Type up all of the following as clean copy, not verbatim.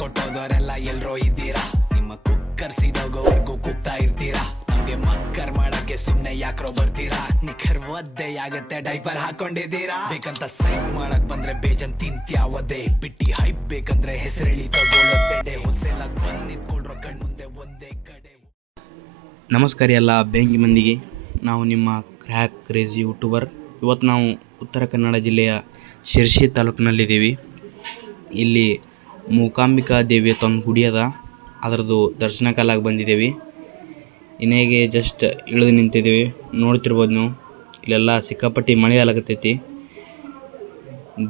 ಕೊಟ್ಟೋದವರೆಲ್ಲ ಎಲ್ರೋ ಇದ್ದೀರಾ, ನಿಮ್ಮ ಕುಕ್ಕರ್ ಸಿದೋಗೋವರೆಗೂ ಕೂಗ್ತಾ ಇರ್ತೀರಾ. ನಮ್ಗೆ ಮಕ್ಕರ್ ಮಾಡಕ್ಕೆ ಸುಮ್ನೆ ಯಾಕ್ರೋ ಬರ್ತೀರಾ, ನಿಖರ್ ಒದ್ದೆಯಾಗತ್ತೆ ಡೈಪರ್ ಹಾಕೊಂಡಿದ್ದೀರಾ. ಬೇಕಂತ ಸೈಕ್ ಮಾಡಕ್ ಬಂದ್ರೆ ಬೇಜನ್ ತಿಂತ್ಯಾವದೆ, ಬಿಟ್ಟಿ ಹೈಪ್ ಬೇಕಂದ್ರೆ ಹೆಸರೇಳಿ ತಗೊಳ್ಳೋ ಸೆಡೆ. ಹೋಲ್ಸೇಲ್ ಆಗಿ ಬಂದ್ ನಿಂತ್ಕೊಳ್ರೋ ಕಣ್ಮುಂದೆ ಒಂದೇ ಕಡೆ. ನಮಸ್ಕಾರ ಎಲ್ಲ ಬೆಂಕಿ ಮಂದಿಗೆ, ನಾವು ನಿಮ್ಮ ಕ್ರ್ಯಾಕ್ ಕ್ರೇಜಿ ಯೂಟ್ಯೂಬರ್. ಇವತ್ತು ನಾವು ಉತ್ತರ ಕನ್ನಡ ಜಿಲ್ಲೆಯ ಶಿರ್ಸಿ ತಾಲೂಕಿನಲ್ಲಿದ್ದೀವಿ. ಇಲ್ಲಿ ಮೂಕಾಂಬಿಕಾ ದೇವಿಯ ತಂದು ಗುಡಿ ಅದ, ಅದರದ್ದು ದರ್ಶನ ಕಾಲಾಗಿ ಬಂದಿದ್ದೇವೆ. ಇನ್ನೇಗೆ ಜಸ್ಟ್ ಇಳಿದು ನಿಂತಿದ್ದೀವಿ. ನೋಡ್ತಿರ್ಬೋದು ನೀವು, ಇಲ್ಲೆಲ್ಲ ಸಿಕ್ಕಾಪಟ್ಟಿ ಮಳೆ ಆಗತ್ತೈತಿ.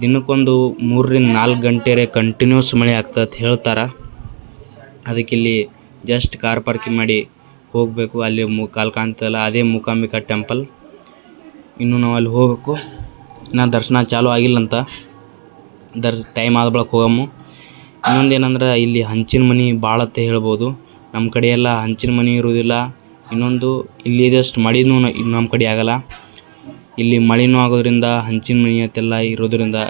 ದಿನಕ್ಕೊಂದು 3-4 ಗಂಟೆ ಕಂಟಿನ್ಯೂಸ್ ಮಳೆ ಆಗ್ತದೆ ಹೇಳ್ತಾರೆ. ಅದಕ್ಕೆ ಇಲ್ಲಿ ಜಸ್ಟ್ ಕಾರ್ ಪಾರ್ಕಿಂಗ್ ಮಾಡಿ ಹೋಗಬೇಕು. ಅಲ್ಲಿ ಕಾಲು ಕಾಣ್ತಲ್ಲ, ಅದೇ ಮೂಕಾಂಬಿಕಾ ಟೆಂಪಲ್. ಇನ್ನು ನಾವು ಅಲ್ಲಿ ಹೋಗಬೇಕು. ಇನ್ನು ದರ್ಶನ ಚಾಲೂ ಆಗಿಲ್ಲಂತ, ಟೈಮ್ ಆದ ಬಳಿಕ ಹೋಗಮ್ಮು. ಇನ್ನೊಂದು ಏನಂದ್ರೆ ಇಲ್ಲಿ ಹಂಚಿನ ಮನೆ ಭಾಳತ್ತೆ ಹೇಳ್ಬೋದು. ನಮ್ಮ ಕಡೆ ಎಲ್ಲ ಹಂಚಿನ ಮನೆ ಇರೋದಿಲ್ಲ. ಇನ್ನೊಂದು ಇಲ್ಲಿದಷ್ಟು ಮಳೆನೂ ನಮ್ಮ ಕಡೆ ಆಗಲ್ಲ. ಇಲ್ಲಿ ಮಳೆನೂ ಆಗೋದ್ರಿಂದ ಹಂಚಿನ ಮನೆ ಅಂತೆಲ್ಲ ಇರೋದ್ರಿಂದ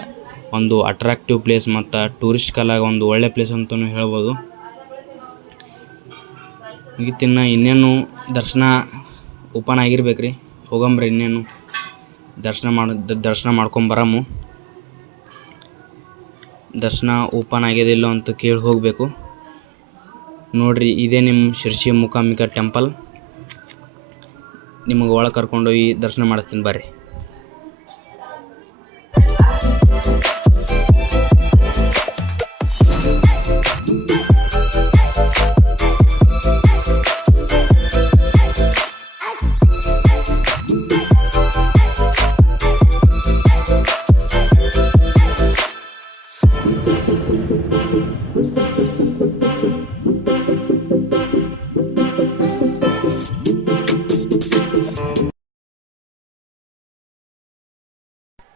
ಒಂದು ಅಟ್ರಾಕ್ಟಿವ್ ಪ್ಲೇಸ್ ಮತ್ತು ಟೂರಿಸ್ಟ್ ಕಾಲಾಗ ಒಂದು ಒಳ್ಳೆ ಪ್ಲೇಸ್ ಅಂತಲೂ ಹೇಳ್ಬೋದು. ಮುಗಿತಿನ್ನು ಇನ್ನೇನು ದರ್ಶನ ಓಪನ್ ಆಗಿರ್ಬೇಕ್ರಿ. ಹೋಗಂಬ್ರಿ, ಇನ್ನೇನು ದರ್ಶನ ಮಾಡ್ಕೊಂಬರಮ್ಮು. ದರ್ಶನ ಓಪನ್ ಆಗ್ಯದಿಲ್ಲ ಅಂತ ಕೇಳಿ ಹೋಗಬೇಕು. ನೋಡ್ರಿ, ಇದೇ ನಿಮ್ಮ ಶಿರ್ಸಿ ಮೂಕಾಂಬಿಕಾ ಟೆಂಪಲ್. ನಿಮಗೆ ಒಳಗೆ ಕರ್ಕೊಂಡೋಗಿ ದರ್ಶನ ಮಾಡಿಸ್ತೀನಿ ಬರ್ರಿ.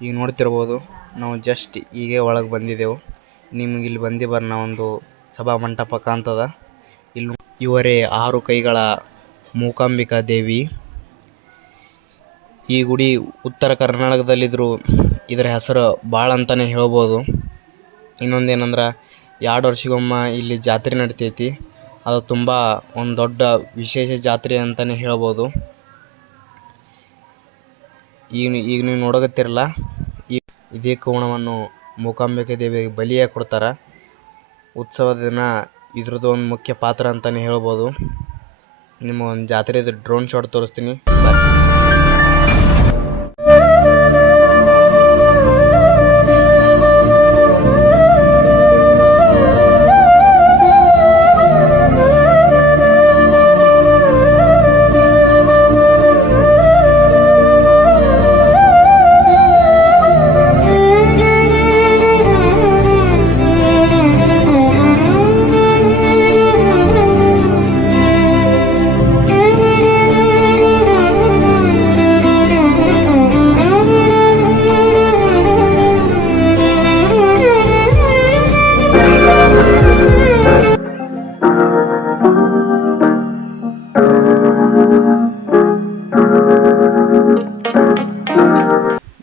ಈಗ ನೋಡ್ತಿರ್ಬೋದು, ನಾವು ಜಸ್ಟ್ ಈಗ ಒಳಗೆ ಬಂದಿದ್ದೆವು. ನಿಮಗೆ ಇಲ್ಲಿ ಬಂದು ನಾವೊಂದು ಸಭಾ ಮಂಟಪ ಕಾಣ್ತದ. ಇಲ್ಲಿ ಇವರೇ 6 ಕೈಗಳ ಮೂಕಾಂಬಿಕಾ ದೇವಿ. ಈ ಗುಡಿ ಉತ್ತರ ಕರ್ನಾಟಕದಲ್ಲಿದ್ದರೂ ಇದರ ಹೆಸರು ಭಾಳ ಅಂತಲೇ ಹೇಳ್ಬೋದು. ಇನ್ನೊಂದೇನಂದ್ರೆ 2 ವರ್ಷಕ್ಕೊಮ್ಮೆ ಇಲ್ಲಿ ಜಾತ್ರೆ ನಡಿತೈತಿ. ಅದು ತುಂಬ ಒಂದು ದೊಡ್ಡ ವಿಶೇಷ ಜಾತ್ರೆ ಅಂತಲೇ ಹೇಳ್ಬೋದು. ಈಗ ನೀವು ನೋಡಕತ್ತಿರಲ್ಲ, ಇದೇ ಕೋಣವನ್ನು ಮೂಕಾಂಬಿಕಾ ದೇವಿಗೆ ಬಲಿಯಾಗಿ ಕೊಡ್ತಾರೆ. ಉತ್ಸವದ ದಿನ ಇದ್ರದ್ದು ಒಂದು ಮುಖ್ಯ ಪಾತ್ರ ಅಂತಲೇ ಹೇಳ್ಬೋದು. ನಿಮ್ಮ ಒಂದು ಜಾತ್ರೆದು ಡ್ರೋನ್ ಶಾಟ್ ತೋರಿಸ್ತೀನಿ.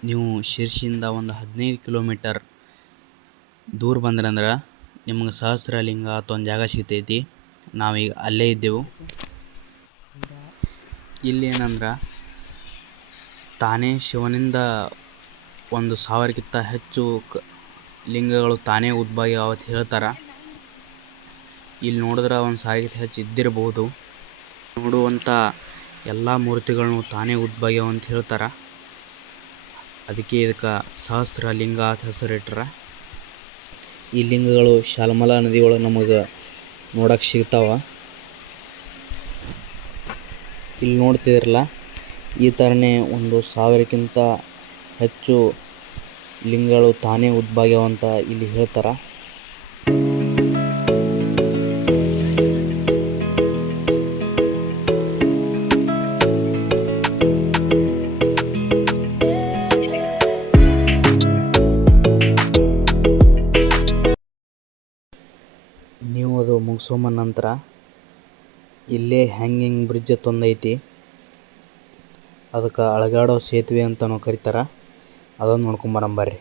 ನೀವು ಶಿರ್ಸಿಯಿಂದ ಒಂದು 15 ಕಿಲೋಮೀಟರ್ ದೂರ ಬಂದ್ರಂದ್ರೆ ನಿಮ್ಗೆ ಸಹಸ್ರಲಿಂಗ ಅಥವಾ ಒಂದು ಜಾಗ ಸಿಗ್ತೈತಿ. ನಾವೀಗ ಅಲ್ಲೇ ಇದ್ದೆವು. ಇಲ್ಲಿ ಏನಂದ್ರೆ ತಾನೇ ಶಿವನಿಂದ 1000ಕ್ಕಿಂತ ಹೆಚ್ಚು ಲಿಂಗಗಳು ತಾನೇ ಉದ್ಭವ ಅವತ್ತು ಹೇಳ್ತಾರೆ. ಇಲ್ಲಿ ನೋಡಿದ್ರೆ 1000ಕ್ಕಿಂತ ಹೆಚ್ಚು ಇದ್ದಿರಬಹುದು. ನೋಡುವಂಥ ಎಲ್ಲ ಮೂರ್ತಿಗಳನ್ನು ತಾನೇ ಉದ್ಭವ ಅಂತ ಹೇಳ್ತಾರೆ. ಅದಕ್ಕೆ ಇದಕ್ಕೆ ಸಹಸ್ರಲಿಂಗ ಅಂತ ಹೆಸರಿಟ್ರ. ಈ ಲಿಂಗಗಳು ಶಾಲ್ಮಲಾ ನದಿ ಒಳಗೆ ನಮಗೆ ನೋಡೋಕೆ ಸಿಗ್ತಾವ. ಇಲ್ಲಿ ನೋಡ್ತಿದ್ರಲ್ಲ, ಈ ಥರನೇ 1000ಕ್ಕಿಂತ ಹೆಚ್ಚು ಲಿಂಗಗಳು ತಾನೇ ಉದ್ಭವ ಅಂತ ಇಲ್ಲಿ ಹೇಳ್ತಾರೆ. ನೀವು ಅದು ಮುಗಿಸೋಮ ನಂತರ ಇಲ್ಲೇ ಹ್ಯಾಂಗಿಂಗ್ ಬ್ರಿಡ್ಜ್ ತೊಂದೈತಿ. ಅದಕ್ಕೆ ಅಳಗಾಡೋ ಸೇತುವೆ ಅಂತಲೂ ಕರೀತಾರೆ. ಅದನ್ನು ನೋಡ್ಕೊಂಬರಂಬರ್ರಿ.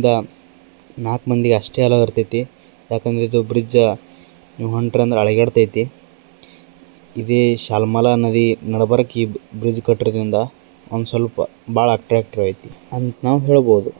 3ರಿಂದ 4 ಮಂದಿಗೆ ಅಷ್ಟೇ ಅಲೋ ಇರ್ತೈತಿ. ಯಾಕಂದರೆ ಇದು ಬ್ರಿಡ್ಜ್ ನೀವು ಹೊಂಟ್ರಂದ್ರೆ ಅಳಿಗಾಡ್ತೈತಿ. ಇದೇ ಶಾಲ್ಮಲಾ ನದಿ ನಡಬರ್ಕ್ ಈ ಬ್ರಿಡ್ಜ್ ಕಟ್ಟಿರೋದ್ರಿಂದ ಒಂದು ಸ್ವಲ್ಪ ಭಾಳ ಅಟ್ರಾಕ್ಟಿವ್ ಐತಿ ಅಂತ ನಾವು ಹೇಳ್ಬೋದು.